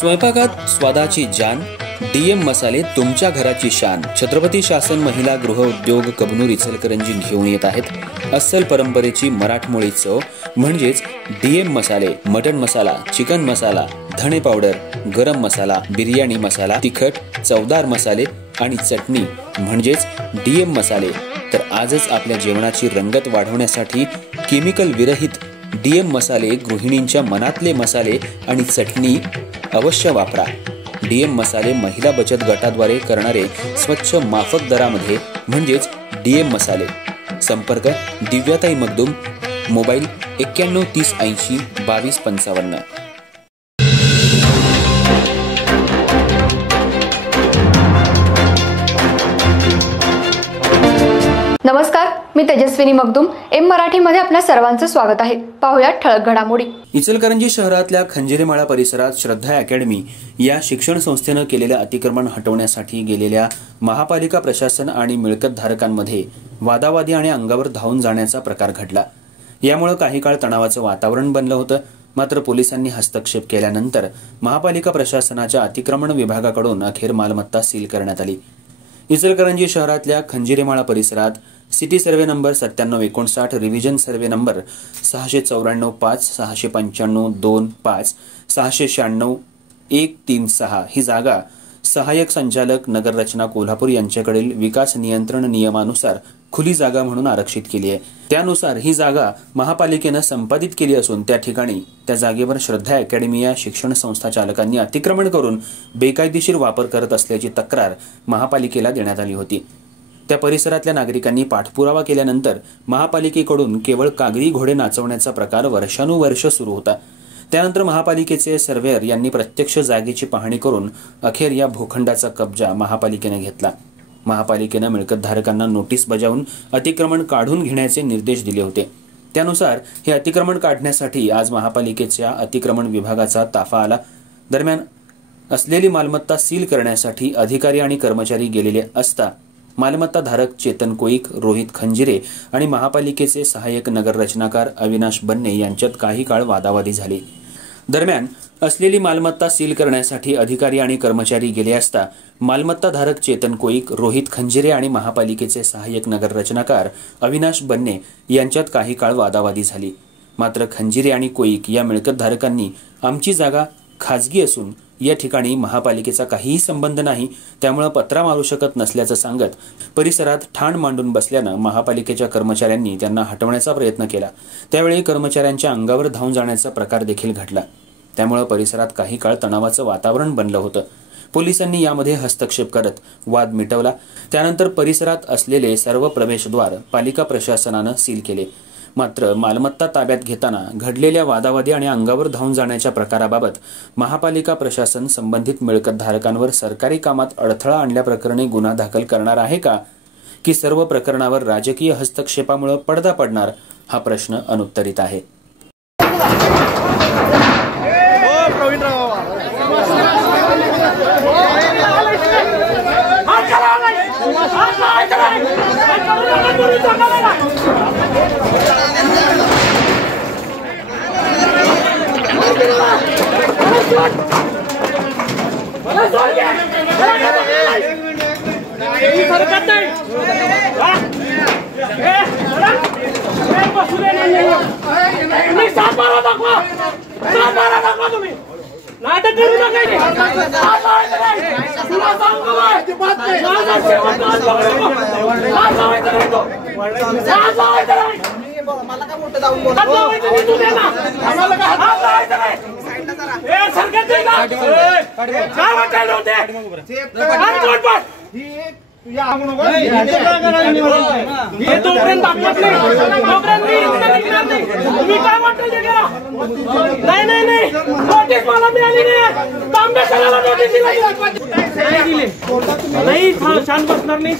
स्वयंपाकात स्वादाची जान, डीएम मसाले तुमच्या घराची शान। छत्रपती शासन महिला गृह उद्योग कबनूर इचलकरंजी घेऊन येत आहेत अस्सल परंपरेची मराठमोळी चव म्हणजेच डीएम मसाले। मटन मसाला, चिकन मसाला, धणे पावडर, गरम मसाला, बिर्याणी मसाला, तिखट, चवदार मसाले आणि चटणी म्हणजेच डीएम मसाले। तर आजच आपल्या जेवणाची रंगत वाढवण्यासाठी केमिकल विरहित डीएम मसाले, गृहिणींच्या मनातले मसाले आणि चटणी अवश्य वापरा। डीएम मसाले महिला बचत गटाद्वारे करणारे स्वच्छ माफक दरामध्ये म्हणजेच डीएम मसाले। संपर्क दिव्याताई मगदूम, मोबाईल 91 30 80 22 55। नमस्कार, मी तेजस्विनी मगदूम। एम मराठीमध्ये आपल्या सर्वांचं स्वागत आहे। पाहूया ठळक घडामोडी। इचलकरंजी शहरातल्या खंजिरेमाळा परिसरात श्रद्धा अकॅडमी या शिक्षण संस्थेनं केलेलं अतिक्रमण हटवण्यासाठी गेलेल्या महापालिका प्रशासन आणि मिळकत धारकांमध्ये वादावादी आणि अंगावर धावून जाण्याचा प्रकार घडला। यामुळे काही काळ तणावाचं वातावरण बनलं होतं। मात्र पोलिसांनी हस्तक्षेप केल्यानंतर महापालिका प्रशासनाच्या अतिक्रमण विभागाकडून अखेर मालमत्ता सील करण्यात आली। इचलकरंजी शहरातल्या खंजिरेमाळा परिसरात city survey number 9759, revision survey number 694-5, 695-2-5, 696-136 ही जागा सहाय्यक संचालक नगर रचना कोल्हापूर यांच्याकडील विकास नियंत्रण नियमानुसार खुली जागा म्हणून आरक्षित केली आहे। त्यानुसार ही जागा महापालिकेनं संपादित केली असून त्या ठिकाणी त्या जागेवर श्रद्धा अकॅडमी या शिक्षण संस्था चालकांनी अतिक्रमण करून बेकायदेशीर वापर करत असल्याची तक्रार महापालिकेला देण्यात आली होती। त्या परिसरातल्या नागरिकांनी पाठपुरावा केल्यानंतर महापालिकेकडून केवळ कागदी घोडे नाचवण्याचा प्रकार वर्षानुवर्ष सुरू होता। त्यानंतर महापालिकेचे सर्व्हेयर यांनी प्रत्यक्ष जागेची पाहणी करून अखेर या भूखंडाचा कब्जा महापालिकेने घेतला। महापालिकेने मिळकतधारकांना नोटीस बजावून अतिक्रमण काढून घेण्याचे निर्देश दिले होते। त्यानुसार हे अतिक्रमण काढण्यासाठी आज महापालिकेच्या अतिक्रमण विभागाचा ताफा आला। दरम्यान असलेली मालमत्ता सील करण्यासाठी अधिकारी आणि कर्मचारी गेलेले असता मालमत्ता धारक चेतन कोईक, रोहित खंजिरे आणि महापालिकेचे सहाय्यक नगर रचनाकार अविनाश बन्ने यांच्यात काही काळ वादावादी झाली। दरम्यान असलेली मालमत्ता सील करण्यासाठी अधिकारी आणि कर्मचारी गेले असता मालमत्ता धारक चेतन कोईक, रोहित खंजिरे आणि महापालिकेचे सहाय्यक नगर रचनाकार अविनाश बन्ने यांच्यात काही काळ वादावादी झाली। मात्र खंजिरे आणि कोईक या मिळकतधारकांनी आमची जागा खाजगी असून या ठिकाणी महापालिकेचा काहीही संबंध नाही, त्यामुळे पत्रा मारू शकत नसल्याचं सांगत परिसरात ठाण मांडून बसल्यानं महापालिकेच्या कर्मचाऱ्यांनी त्यांना हटवण्याचा प्रयत्न केला। त्यावेळी कर्मचाऱ्यांच्या अंगावर धावून जाण्याचा प्रकार देखील घडला। त्यामुळे परिसरात काही काळ तणावाचं वातावरण बनलं होतं। पोलिसांनी यामध्ये हस्तक्षेप करत वाद मिटवला। त्यानंतर परिसरात असलेले सर्व प्रवेशद्वार पालिका प्रशासनानं सील केले। मात्र मालमत्ता ताब्यात घेताना घडलेल्या वादावादी आणि अंगावर धावून जाण्याच्या प्रकाराबाबत महापालिका प्रशासन संबंधित मिळकतधारकांवर सरकारी कामात अडथळा आणल्याप्रकरणी गुन्हा दाखल करणार आहे का, की सर्व प्रकरणावर राजकीय हस्तक्षेपामुळे पडदा पडणार, हा प्रश्न अनुत्तरित आहे। नाटक करू नका। नाही शांत बसणार नाही।